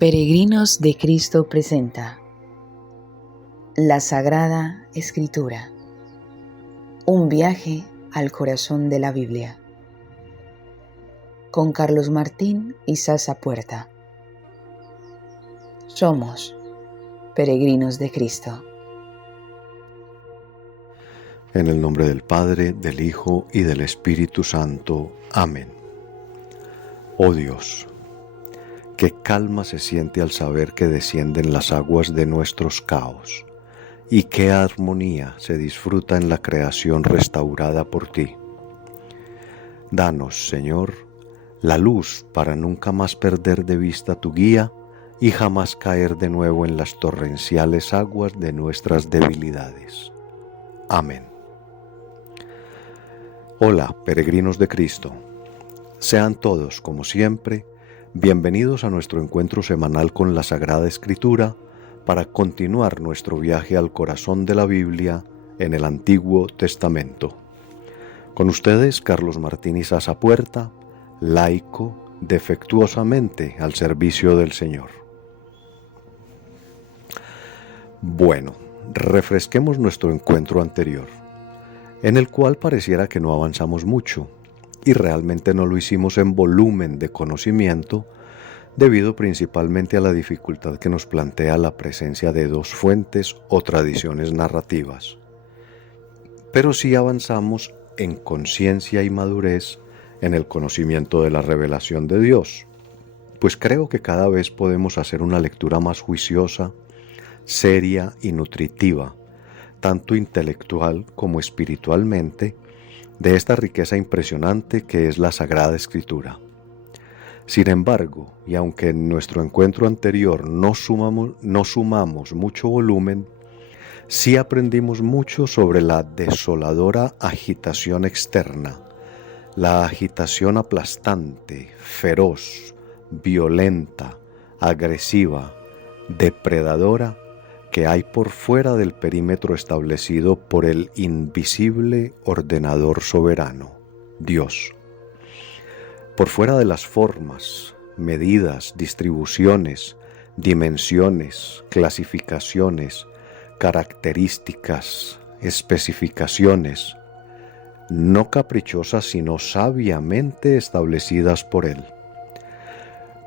Peregrinos de Cristo presenta la Sagrada Escritura, un viaje al corazón de la Biblia, con Carlos Martín y Sasa Puerta. Somos peregrinos de Cristo. En el nombre del Padre, del Hijo y del Espíritu Santo. Amén. Oh Dios, qué calma se siente al saber que descienden las aguas de nuestros caos, y qué armonía se disfruta en la creación restaurada por ti. Danos, Señor, la luz para nunca más perder de vista tu guía y jamás caer de nuevo en las torrenciales aguas de nuestras debilidades. Amén. Hola, peregrinos de Cristo. Sean todos, como siempre, bienvenidos a nuestro encuentro semanal con la Sagrada Escritura para continuar nuestro viaje al corazón de la Biblia en el Antiguo Testamento. Con ustedes, Carlos Martín y Sasa Puerta, laico defectuosamente al servicio del Señor. Bueno, refresquemos nuestro encuentro anterior, en el cual pareciera que no avanzamos mucho, y realmente no lo hicimos en volumen de conocimiento, debido principalmente a la dificultad que nos plantea la presencia de dos fuentes o tradiciones narrativas. Pero sí avanzamos en conciencia y madurez en el conocimiento de la revelación de Dios, pues creo que cada vez podemos hacer una lectura más juiciosa, seria y nutritiva, tanto intelectual como espiritualmente, de esta riqueza impresionante que es la Sagrada Escritura. Sin embargo, y aunque en nuestro encuentro anterior no sumamos mucho volumen, sí aprendimos mucho sobre la desoladora agitación externa, la agitación aplastante, feroz, violenta, agresiva, depredadora, que hay por fuera del perímetro establecido por el invisible ordenador soberano, Dios. Por fuera de las formas, medidas, distribuciones, dimensiones, clasificaciones, características, especificaciones, no caprichosas sino sabiamente establecidas por Él.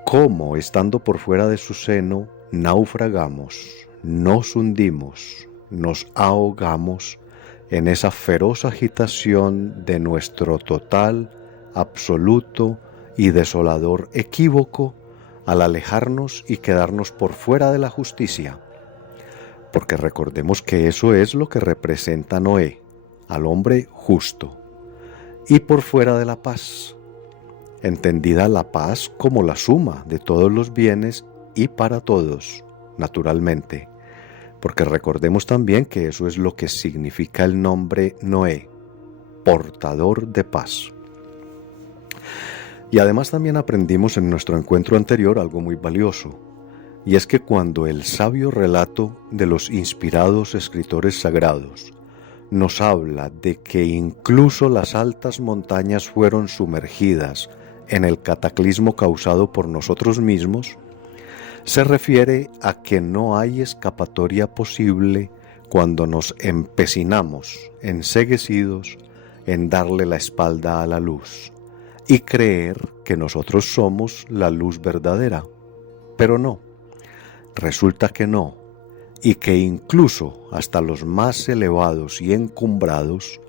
Cómo, estando por fuera de su seno, naufragamos, nos hundimos, nos ahogamos en esa feroz agitación de nuestro total, absoluto y desolador equívoco al alejarnos y quedarnos por fuera de la justicia. Porque recordemos que eso es lo que representa Noé, al hombre justo, y por fuera de la paz, entendida la paz como la suma de todos los bienes y para todos, naturalmente. Porque recordemos también que eso es lo que significa el nombre Noé, portador de paz. Y además también aprendimos en nuestro encuentro anterior algo muy valioso, y es que cuando el sabio relato de los inspirados escritores sagrados nos habla de que incluso las altas montañas fueron sumergidas en el cataclismo causado por nosotros mismos, se refiere a que no hay escapatoria posible cuando nos empecinamos, enceguecidos, en darle la espalda a la luz y creer que nosotros somos la luz verdadera. Pero no, resulta que no, y que incluso hasta los más elevados y encumbrados,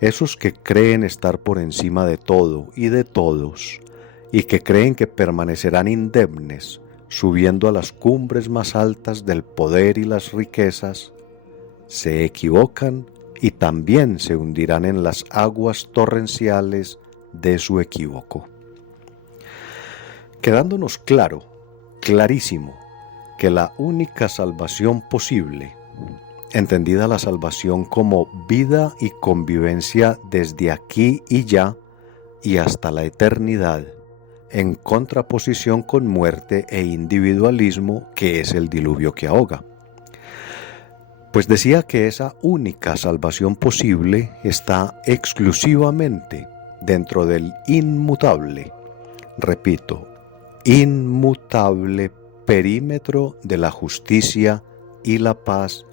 esos que creen estar por encima de todo y de todos, y que creen que permanecerán indemnes, subiendo a las cumbres más altas del poder y las riquezas, se equivocan y también se hundirán en las aguas torrenciales de su equívoco. Quedándonos clarísimo, que la única salvación posible, entendida la salvación como vida y convivencia desde aquí y ya y hasta la eternidad, en contraposición con muerte e individualismo, que es el diluvio que ahoga. Pues decía que esa única salvación posible está exclusivamente dentro del inmutable, repito, inmutable perímetro de la justicia y la paz,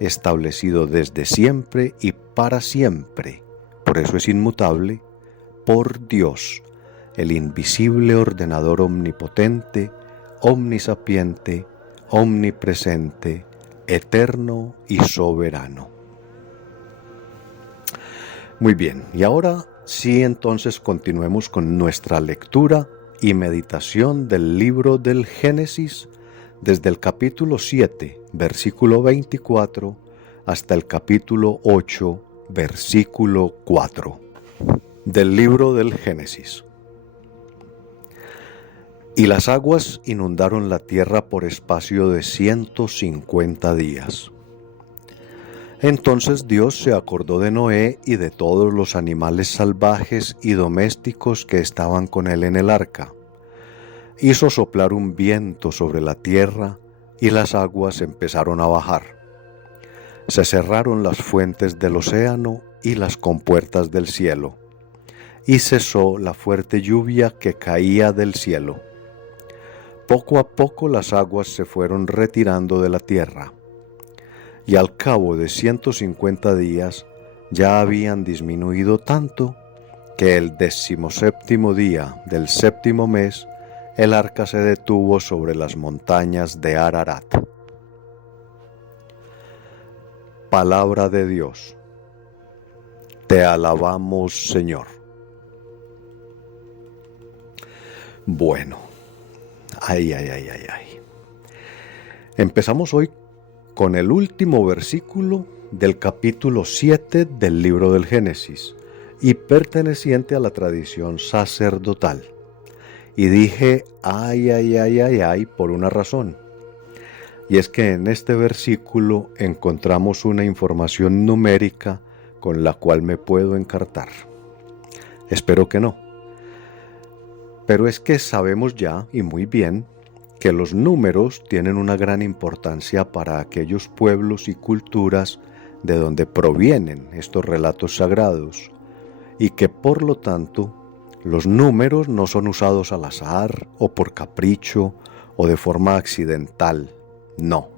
establecido desde siempre y para siempre, por eso es inmutable, por Dios, el invisible ordenador omnipotente, omnisapiente, omnipresente, eterno y soberano. Muy bien, y ahora sí, entonces continuemos con nuestra lectura y meditación del libro del Génesis desde el capítulo 7, versículo 24, hasta el capítulo 8, versículo 4 del libro del Génesis. Y las aguas inundaron la tierra por espacio de 150 días. Entonces Dios se acordó de Noé y de todos los animales salvajes y domésticos que estaban con él en el arca. Hizo soplar un viento sobre la tierra y las aguas empezaron a bajar. Se cerraron las fuentes del océano y las compuertas del cielo, y cesó la fuerte lluvia que caía del cielo. Poco a poco las aguas se fueron retirando de la tierra, y al cabo de 150 días ya habían disminuido tanto que el 17º día del 7º mes el arca se detuvo sobre las montañas de Ararat. Palabra de Dios. Te alabamos, Señor. Bueno, ay. Empezamos hoy con el último versículo del capítulo 7 del libro del Génesis y perteneciente a la tradición sacerdotal. Y dije, ay, por una razón. Y es que en este versículo encontramos una información numérica con la cual me puedo encartar. Espero que no. Pero es que sabemos ya, y muy bien, que los números tienen una gran importancia para aquellos pueblos y culturas de donde provienen estos relatos sagrados, y que por lo tanto los números no son usados al azar o por capricho o de forma accidental, no,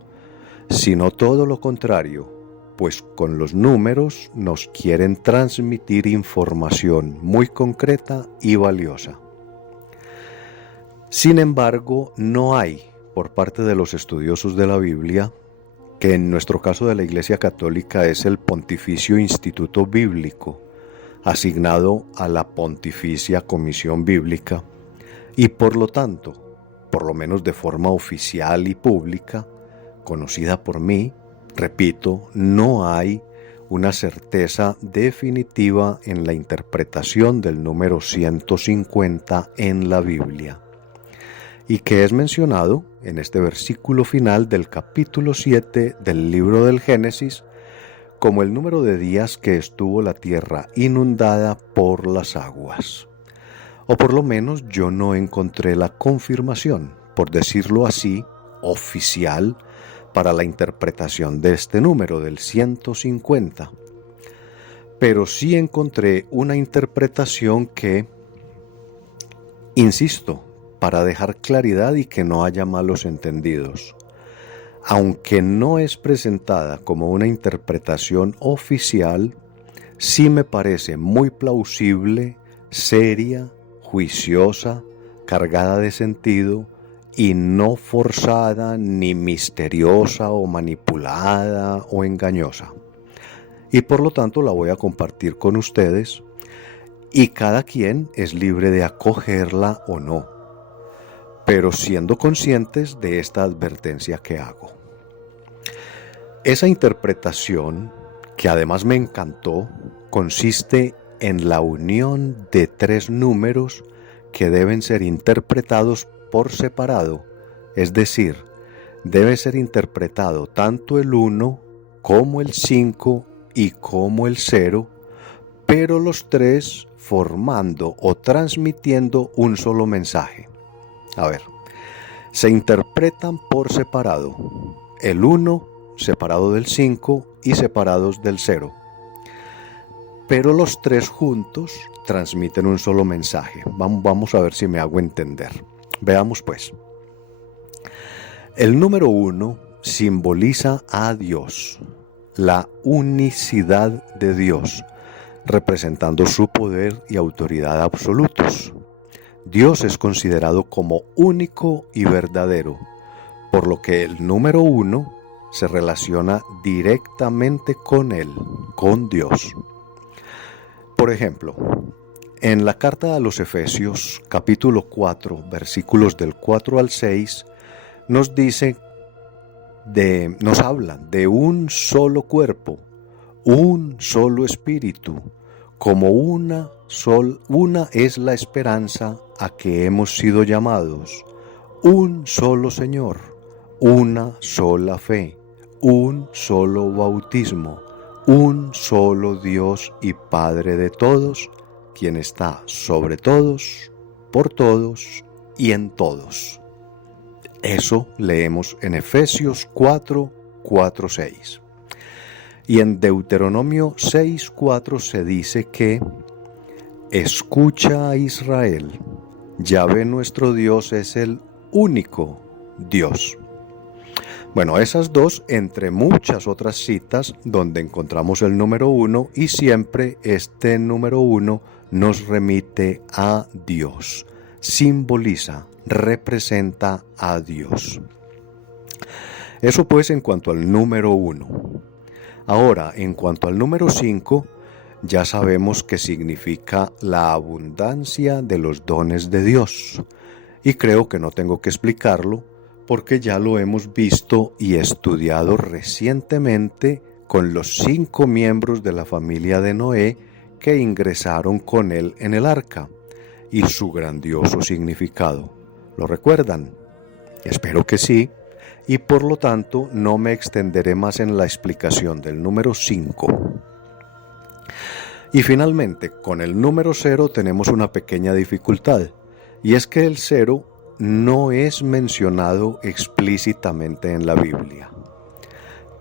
sino todo lo contrario, pues con los números nos quieren transmitir información muy concreta y valiosa. Sin embargo, no hay, por parte de los estudiosos de la Biblia, que en nuestro caso de la Iglesia Católica es el Pontificio Instituto Bíblico, asignado a la Pontificia Comisión Bíblica, y por lo tanto, por lo menos de forma oficial y pública, conocida por mí, repito, no hay una certeza definitiva en la interpretación del número 150 en la Biblia, y que es mencionado en este versículo final del capítulo 7 del libro del Génesis como el número de días que estuvo la tierra inundada por las aguas. O por lo menos yo no encontré la confirmación, por decirlo así, oficial, para la interpretación de este número del 150. Pero sí encontré una interpretación que, insisto, para dejar claridad y que no haya malos entendidos, aunque no es presentada como una interpretación oficial, sí me parece muy plausible, seria, juiciosa, cargada de sentido y no forzada ni misteriosa o manipulada o engañosa. Y por lo tanto la voy a compartir con ustedes y cada quien es libre de acogerla o no, pero siendo conscientes de esta advertencia que hago. Esa interpretación, que además me encantó, consiste en la unión de 3 números que deben ser interpretados por separado, es decir, debe ser interpretado tanto el 1 como el 5 y como el 0, pero los 3 formando o transmitiendo un solo mensaje. A ver, se interpretan por separado, el 1 separado del 5 y separados del 0. Pero los 3 juntos transmiten un solo mensaje. Vamos a ver si me hago entender. Veamos pues. El número 1 simboliza a Dios, la unicidad de Dios, representando su poder y autoridad absolutos. Dios es considerado como único y verdadero, por lo que el número 1 se relaciona directamente con Él, con Dios. Por ejemplo, en la carta a los Efesios, capítulo 4, versículos del 4 al 6, nos habla de un solo cuerpo, un solo espíritu, como una es la esperanza a que hemos sido llamados, un solo Señor, una sola fe, un solo bautismo, un solo Dios y Padre de todos, quien está sobre todos, por todos y en todos. Eso leemos en Efesios 4, 6. Y en Deuteronomio 6, 4 se dice que escucha a Israel, Yahvé nuestro Dios es el único Dios. Bueno, esas dos entre muchas otras citas donde encontramos el número 1 y siempre este número 1 nos remite a Dios, simboliza, representa a Dios. Eso pues en cuanto al número 1. Ahora, en cuanto al número 5, ya sabemos que significa la abundancia de los dones de Dios. Y creo que no tengo que explicarlo porque ya lo hemos visto y estudiado recientemente con los 5 miembros de la familia de Noé que ingresaron con él en el arca y su grandioso significado. ¿Lo recuerdan? Espero que sí. Y por lo tanto no me extenderé más en la explicación del número 5. Y finalmente, con el número 0 tenemos una pequeña dificultad, y es que el 0 no es mencionado explícitamente en la Biblia.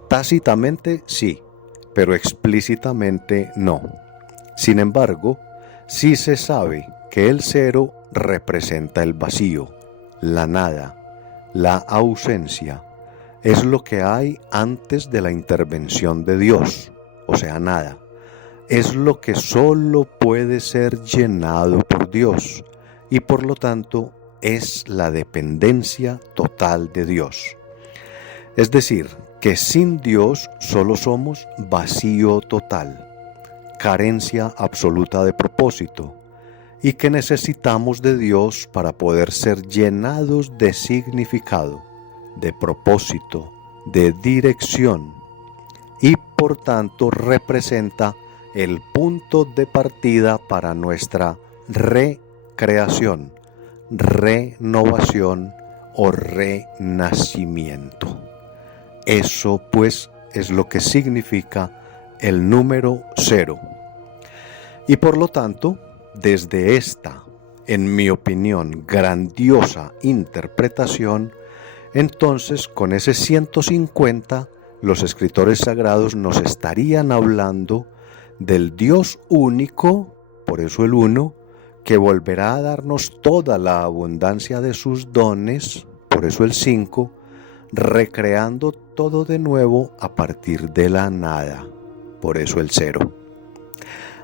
Tácitamente sí, pero explícitamente no. Sin embargo, sí se sabe que el 0 representa el vacío, la nada, la ausencia, es lo que hay antes de la intervención de Dios, o sea, nada. Es lo que solo puede ser llenado por Dios y por lo tanto es la dependencia total de Dios. Es decir, que sin Dios solo somos vacío total, carencia absoluta de propósito, y que necesitamos de Dios para poder ser llenados de significado, de propósito, de dirección, y por tanto representa el punto de partida para nuestra recreación, renovación o renacimiento. Eso pues es lo que significa el número 0. Y por lo tanto, desde esta, en mi opinión, grandiosa interpretación, entonces con ese 150 los escritores sagrados nos estarían hablando del Dios único, por eso el 1, que volverá a darnos toda la abundancia de sus dones, por eso el 5, recreando todo de nuevo a partir de la nada, por eso el 0.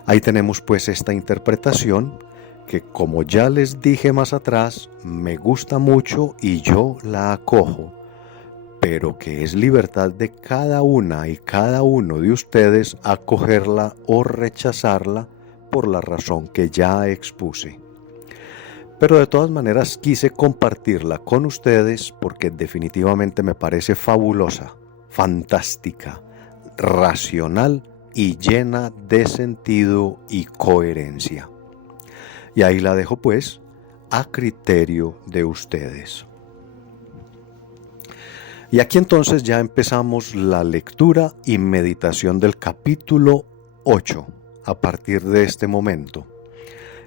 Ahí tenemos pues esta interpretación que, como ya les dije más atrás, me gusta mucho y yo la acojo, pero que es libertad de cada una y cada uno de ustedes acogerla o rechazarla por la razón que ya expuse. Pero de todas maneras quise compartirla con ustedes porque definitivamente me parece fabulosa, fantástica, racional y llena de sentido y coherencia. Y ahí la dejo pues a criterio de ustedes. Y aquí entonces ya empezamos la lectura y meditación del capítulo 8 a partir de este momento,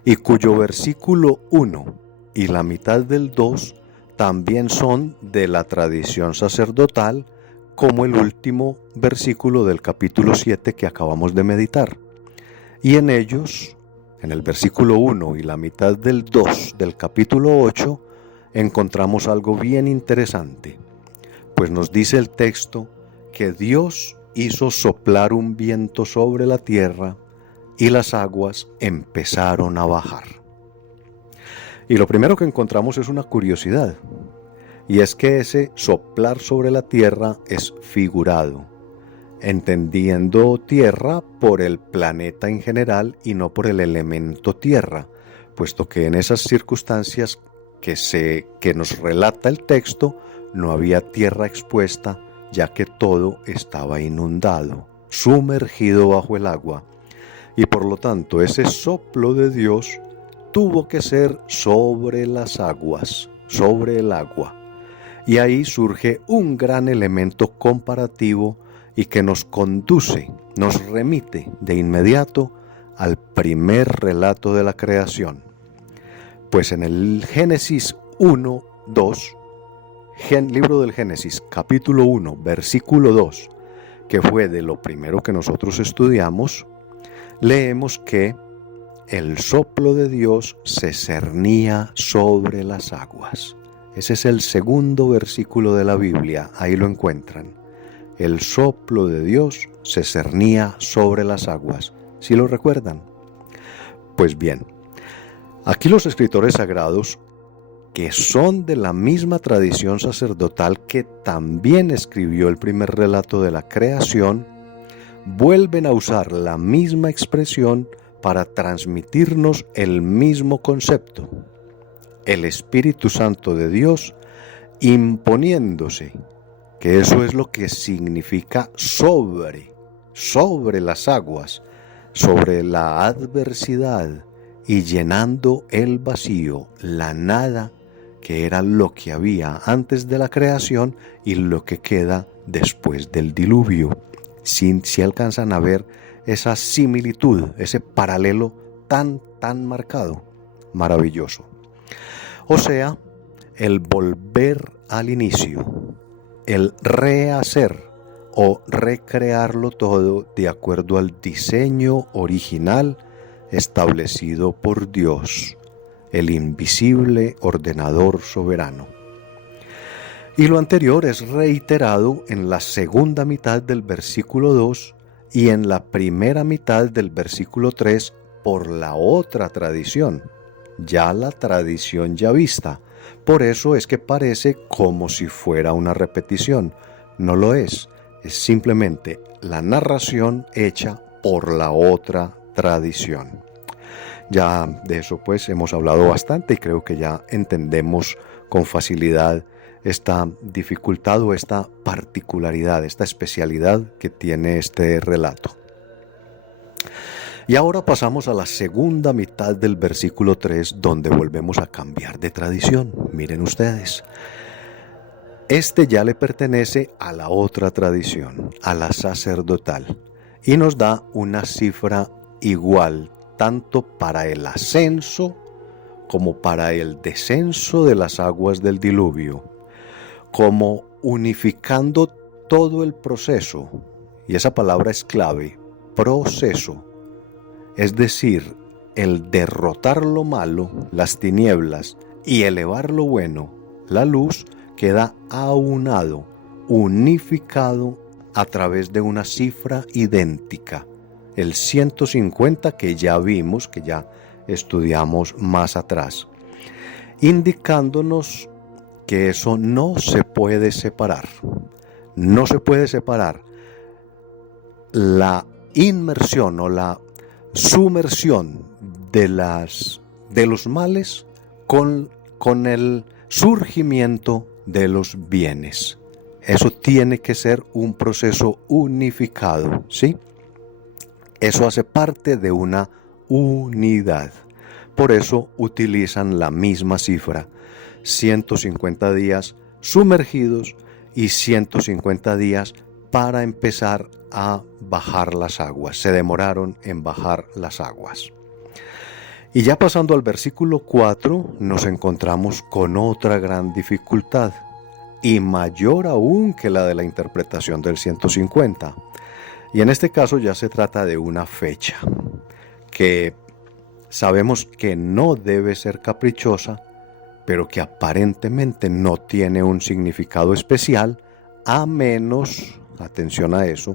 y cuyo versículo 1 y la mitad del 2 también son de la tradición sacerdotal, como el último versículo del capítulo 7 que acabamos de meditar. Y en ellos, en el versículo 1 y la mitad del 2 del capítulo 8, encontramos algo bien interesante. Pues nos dice el texto que Dios hizo soplar un viento sobre la tierra y las aguas empezaron a bajar. Y lo primero que encontramos es una curiosidad, y es que ese soplar sobre la tierra es figurado, entendiendo tierra por el planeta en general y no por el elemento tierra, puesto que en esas circunstancias que nos relata el texto no había tierra expuesta, ya que todo estaba inundado, sumergido bajo el agua, y por lo tanto ese soplo de Dios tuvo que ser sobre las aguas, sobre el agua. Y ahí surge un gran elemento comparativo y que nos conduce, nos remite de inmediato al primer relato de la creación. Pues en el Génesis 1, 2, libro del Génesis, capítulo 1, versículo 2, que fue de lo primero que nosotros estudiamos, leemos que el soplo de Dios se cernía sobre las aguas. Ese es el segundo versículo de la Biblia, ahí lo encuentran. El soplo de Dios se cernía sobre las aguas. ¿Sí lo recuerdan? Pues bien, aquí los escritores sagrados, que son de la misma tradición sacerdotal que también escribió el primer relato de la creación, vuelven a usar la misma expresión para transmitirnos el mismo concepto. El Espíritu Santo de Dios imponiéndose, que eso es lo que significa sobre las aguas, sobre la adversidad y llenando el vacío, la nada, que era lo que había antes de la creación y lo que queda después del diluvio. Si alcanzan a ver esa similitud, ese paralelo tan marcado, maravilloso. O sea, el volver al inicio, el rehacer o recrearlo todo de acuerdo al diseño original establecido por Dios, el invisible ordenador soberano. Y lo anterior es reiterado en la segunda mitad del versículo 2 y en la primera mitad del versículo 3 por la otra tradición, ya la tradición ya vista. Por eso es que parece como si fuera una repetición. No lo es simplemente la narración hecha por la otra tradición. Ya de eso pues hemos hablado bastante y creo que ya entendemos con facilidad esta dificultad o esta particularidad, esta especialidad que tiene este relato. Y ahora pasamos a la segunda mitad del versículo 3, donde volvemos a cambiar de tradición. Miren ustedes, este ya le pertenece a la otra tradición, a la sacerdotal, y nos da una cifra igual, tanto para el ascenso como para el descenso de las aguas del diluvio, como unificando todo el proceso, y esa palabra es clave, proceso, es decir, el derrotar lo malo, las tinieblas, y elevar lo bueno, la luz, queda aunado, unificado a través de una cifra idéntica, el 150 que ya vimos, que ya estudiamos más atrás, indicándonos que eso no se puede separar. No se puede separar la inmersión o la sumersión de los males con el surgimiento de los bienes. Eso tiene que ser un proceso unificado, ¿sí? Eso hace parte de una unidad. Por eso utilizan la misma cifra, 150 días sumergidos y 150 días para empezar a bajar las aguas. Se demoraron en bajar las aguas. Y ya pasando al versículo 4, nos encontramos con otra gran dificultad, y mayor aún que la de la interpretación del 150. Y en este caso ya se trata de una fecha, que sabemos que no debe ser caprichosa, pero que aparentemente no tiene un significado especial a menos, atención a eso,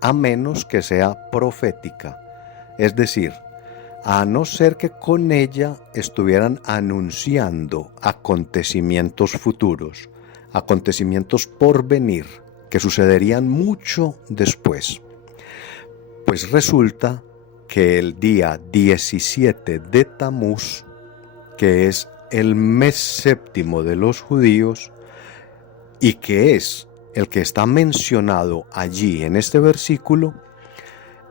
a menos que sea profética, es decir, a no ser que con ella estuvieran anunciando acontecimientos futuros, acontecimientos por venir, que sucederían mucho después. Pues resulta que el día 17 de Tamuz, que es el mes séptimo de los judíos, y que es el que está mencionado allí en este versículo,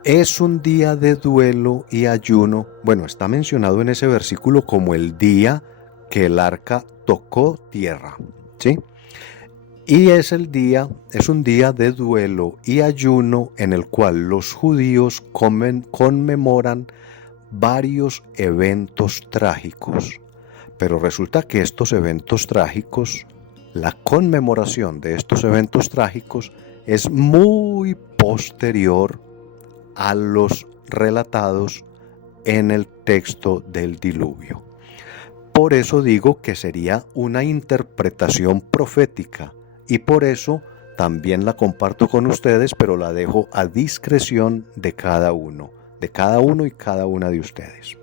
es un día de duelo y ayuno. Bueno, está mencionado en ese versículo como el día que el arca tocó tierra, ¿sí? Y es un día de duelo y ayuno en el cual los judíos conmemoran varios eventos trágicos. Pero resulta que estos eventos trágicos, la conmemoración de estos eventos trágicos es muy posterior a los relatados en el texto del diluvio. Por eso digo que sería una interpretación profética y por eso también la comparto con ustedes, pero la dejo a discreción de cada uno y cada una de ustedes.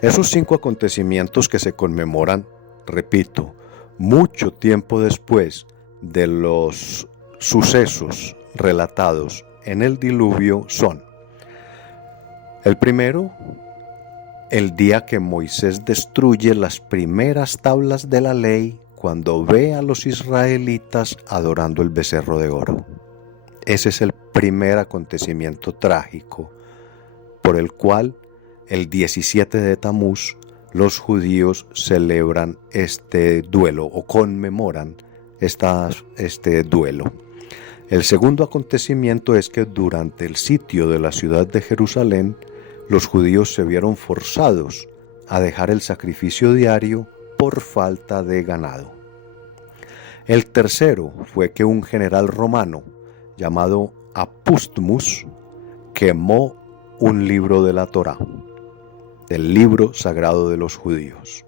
Esos 5 acontecimientos que se conmemoran, repito, mucho tiempo después de los sucesos relatados en el diluvio son: el primero, el día que Moisés destruye las primeras tablas de la ley cuando ve a los israelitas adorando el becerro de oro. Ese es el primer acontecimiento trágico por el cual el 17 de Tamuz los judíos celebran este duelo o conmemoran este duelo. El segundo acontecimiento es que durante el sitio de la ciudad de Jerusalén, los judíos se vieron forzados a dejar el sacrificio diario por falta de ganado. El tercero fue que un general romano llamado Apustmus quemó un libro de la Torá, del libro sagrado de los judíos.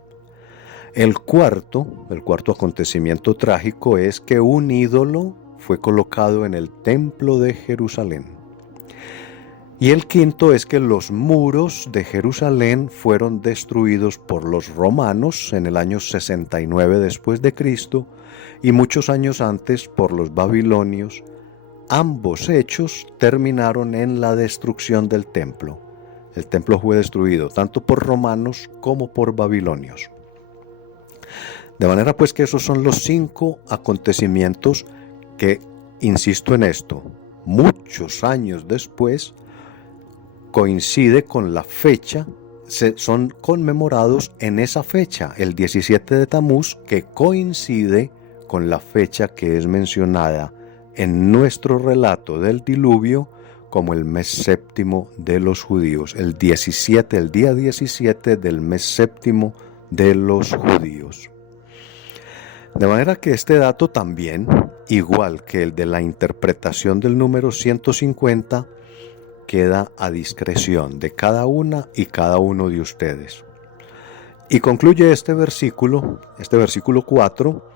El cuarto acontecimiento trágico es que un ídolo fue colocado en el templo de Jerusalén. Y el quinto es que los muros de Jerusalén fueron destruidos por los romanos en el año 69 después de Cristo y muchos años antes por los babilonios. Ambos hechos terminaron en la destrucción del templo. El templo fue destruido tanto por romanos como por babilonios. De manera pues que esos son los 5 acontecimientos que, insisto en esto, muchos años después coincide con la fecha, son conmemorados en esa fecha, el 17 de Tamuz, que coincide con la fecha que es mencionada en nuestro relato del diluvio como el mes séptimo de los judíos, el día 17 del mes séptimo de los judíos. De manera que este dato también, igual que el de la interpretación del número 150, queda a discreción de cada una y cada uno de ustedes. Y concluye este versículo 4,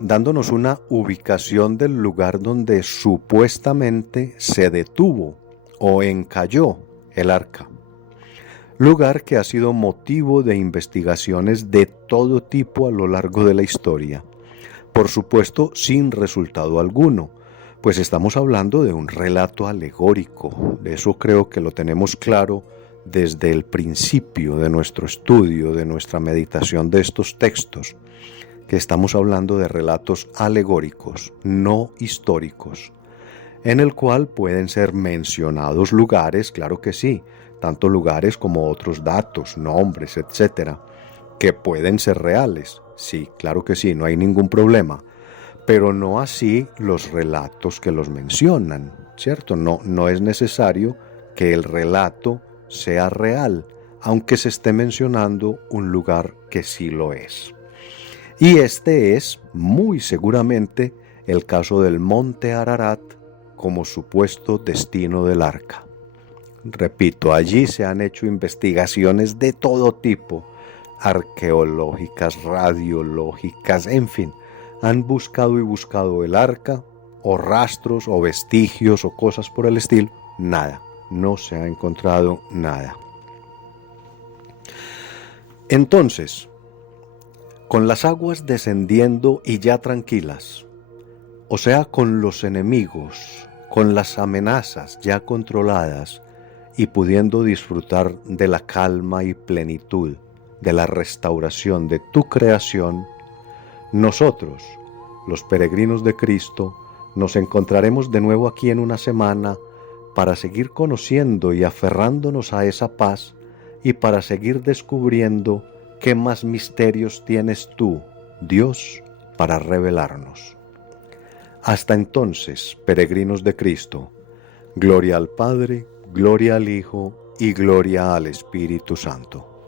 dándonos una ubicación del lugar donde supuestamente se detuvo o encalló el arca. Lugar que ha sido motivo de investigaciones de todo tipo a lo largo de la historia. Por supuesto, sin resultado alguno, pues estamos hablando de un relato alegórico. De eso creo que lo tenemos claro desde el principio de nuestro estudio, de nuestra meditación de estos textos, que estamos hablando de relatos alegóricos, no históricos, en el cual pueden ser mencionados lugares, claro que sí, tanto lugares como otros datos, nombres, etcétera, que pueden ser reales. Sí, claro que sí, no hay ningún problema, pero no así los relatos que los mencionan, ¿cierto? No es necesario que el relato sea real, aunque se esté mencionando un lugar que sí lo es. Y este es, muy seguramente, el caso del monte Ararat como supuesto destino del arca. Repito, allí se han hecho investigaciones de todo tipo, arqueológicas, radiológicas, en fin, han buscado y buscado el arca, o rastros, o vestigios, o cosas por el estilo. Nada, no se ha encontrado nada. Entonces, con las aguas descendiendo y ya tranquilas, o sea, con los enemigos, con las amenazas ya controladas y pudiendo disfrutar de la calma y plenitud de la restauración de tu creación, nosotros, los peregrinos de Cristo, nos encontraremos de nuevo aquí en una semana para seguir conociendo y aferrándonos a esa paz y para seguir descubriendo qué más misterios tienes tú, Dios, para revelarnos. Hasta entonces, peregrinos de Cristo, gloria al Padre, gloria al Hijo y gloria al Espíritu Santo.